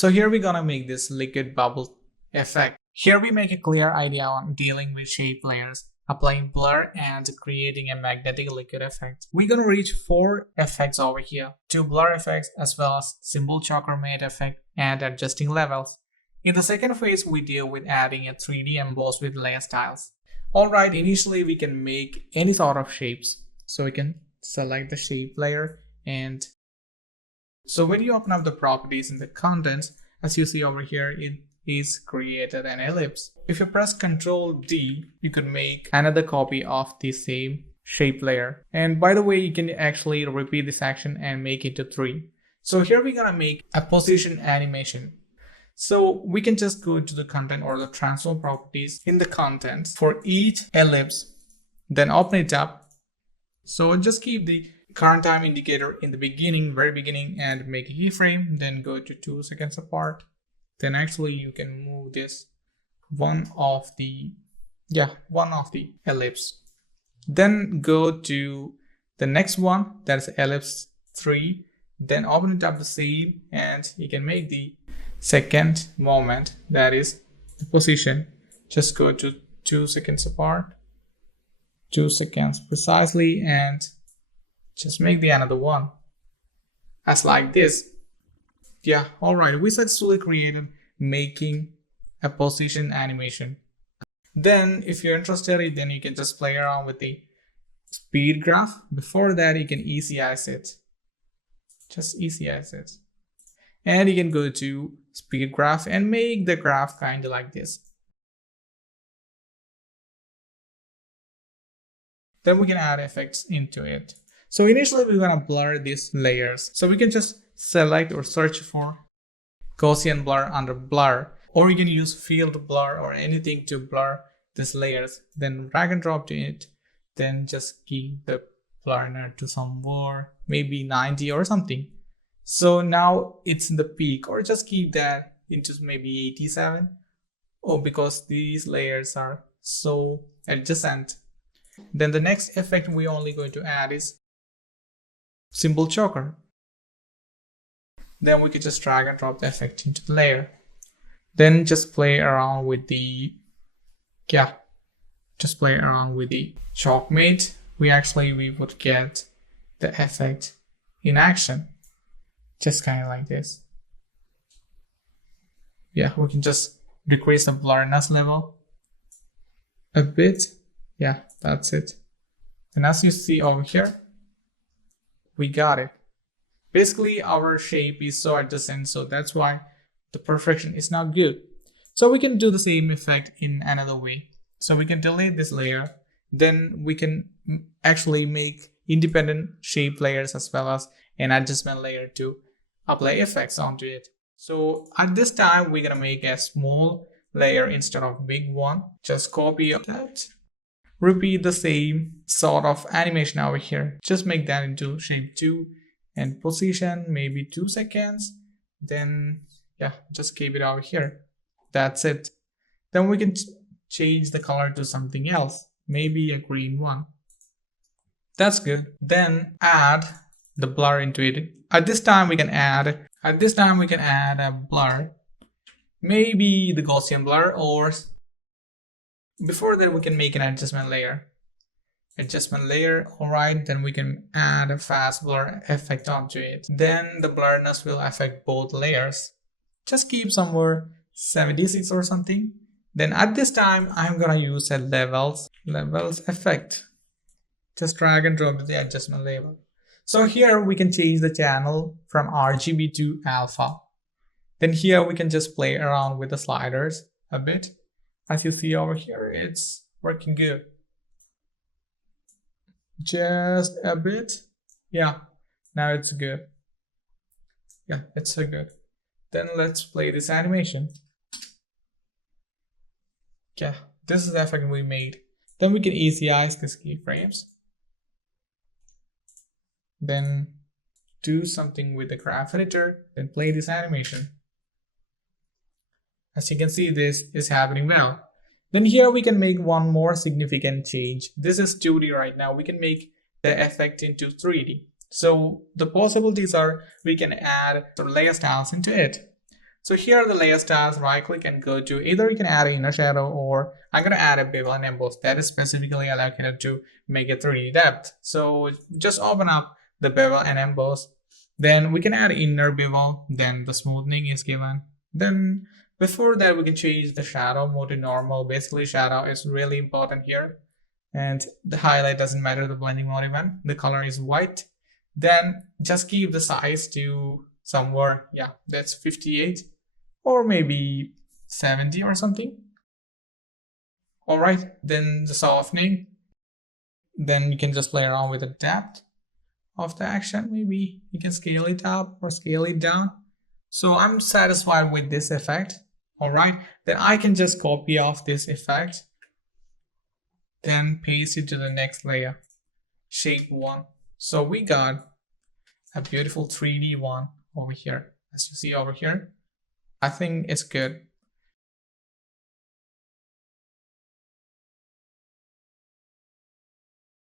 So here we're gonna make this liquid bubble effect. Here we make a clear idea on dealing with shape layers, applying blur and creating a magnetic liquid effect. We're gonna reach 4 effects over here, 2 blur effects as well as symbol choker mate effect and adjusting levels. In the second phase, we deal with adding a 3D emboss with layer styles. Alright, initially we can make any sort of shapes. So we can select the shape layer, and so when you open up the properties in the contents, as you see over here, it is created an ellipse. If you press Ctrl D, you could make another copy of the same shape layer. And by the way, you can actually repeat this action and make it to 3. So here we're gonna make a position animation. So we can just go to the content or the transform properties in the contents for each ellipse, then open it up. So just keep the current time indicator in the beginning, very beginning, and make a keyframe, then go to 2 seconds apart. Then actually you can move this one of the ellipse. Then go to the next one, that is ellipse 3, then open it up the same, and you can make the second moment, that is the position. Just go to 2 seconds apart, 2 seconds precisely, and just make the another one as like this. Yeah, alright, we successfully created making a position animation. Then if you're interested, then you can just play around with the speed graph. Before that, you can easy eyes it. Just easy eyes it. And you can go to speed graph and make the graph kind of like this. Then we can add effects into it. So initially we're gonna blur these layers. So we can just select or search for Gaussian blur under blur, or you can use field blur or anything to blur these layers. Then drag and drop to it. Then just keep the blurner to somewhere, maybe 90 or something. So now it's in the peak, or just keep that into maybe 87. Oh, because these layers are so adjacent. Then the next effect we're only going to add is symbol choker. Then we could just drag and drop the effect into the layer. Then just play around with the chalk mate. We would get the effect in action, just kind of like this. Yeah, we can just decrease the blurriness level a bit. Yeah, that's it. And as you see over here, we got it. Basically, our shape is so adjacent, so that's why the perfection is not good. So we can do the same effect in another way. So we can delete this layer, then we can actually make independent shape layers as well as an adjustment layer to apply effects onto it. So at this time, we're gonna make a small layer instead of big one. Just copy that. Repeat the same sort of animation over here. Just make that into shape 2 and position maybe 2 seconds. Then yeah, just keep it over here. That's it. Then we can change the color to something else, maybe a green one. That's good. Then add the blur into it. At this time we can add a blur, maybe the Gaussian blur, or before that we can make an adjustment layer. Alright, then we can add a fast blur effect onto it. Then the blurriness will affect both layers. Just keep somewhere 76 or something. Then at this time I'm gonna use a levels effect. Just drag and drop to the adjustment level. So here we can change the channel from RGB to alpha. Then here we can just play around with the sliders a bit. As you see over here, it's working good. Just a bit. Yeah, now it's good. Yeah, it's so good. Then let's play this animation. Yeah, this is the effect we made. Then we can easy eyes these keyframes. Then do something with the graph editor, then play this animation. As you can see, this is happening well. Then here we can make one more significant change. This is 2D right now. We can make the effect into 3D. So the possibilities are we can add layer styles into it. So here are the layer styles. Right click and go to either you can add an inner shadow, or I'm going to add a bevel and emboss that is specifically allocated to make a 3D depth. So just open up the bevel and emboss. Then we can add inner bevel. Then the smoothing is given. Then before that, we can change the shadow mode to normal. Basically, shadow is really important here. And the highlight doesn't matter, the blending mode even. The color is white. Then just keep the size to somewhere, yeah, that's 58 or maybe 70 or something. All right, then the softening. Then you can just play around with the depth of the action. Maybe you can scale it up or scale it down. So I'm satisfied with this effect. All right, then I can just copy off this effect, then paste it to the next layer, shape 1. So we got a beautiful 3D one over here. As you see over here, I think it's good.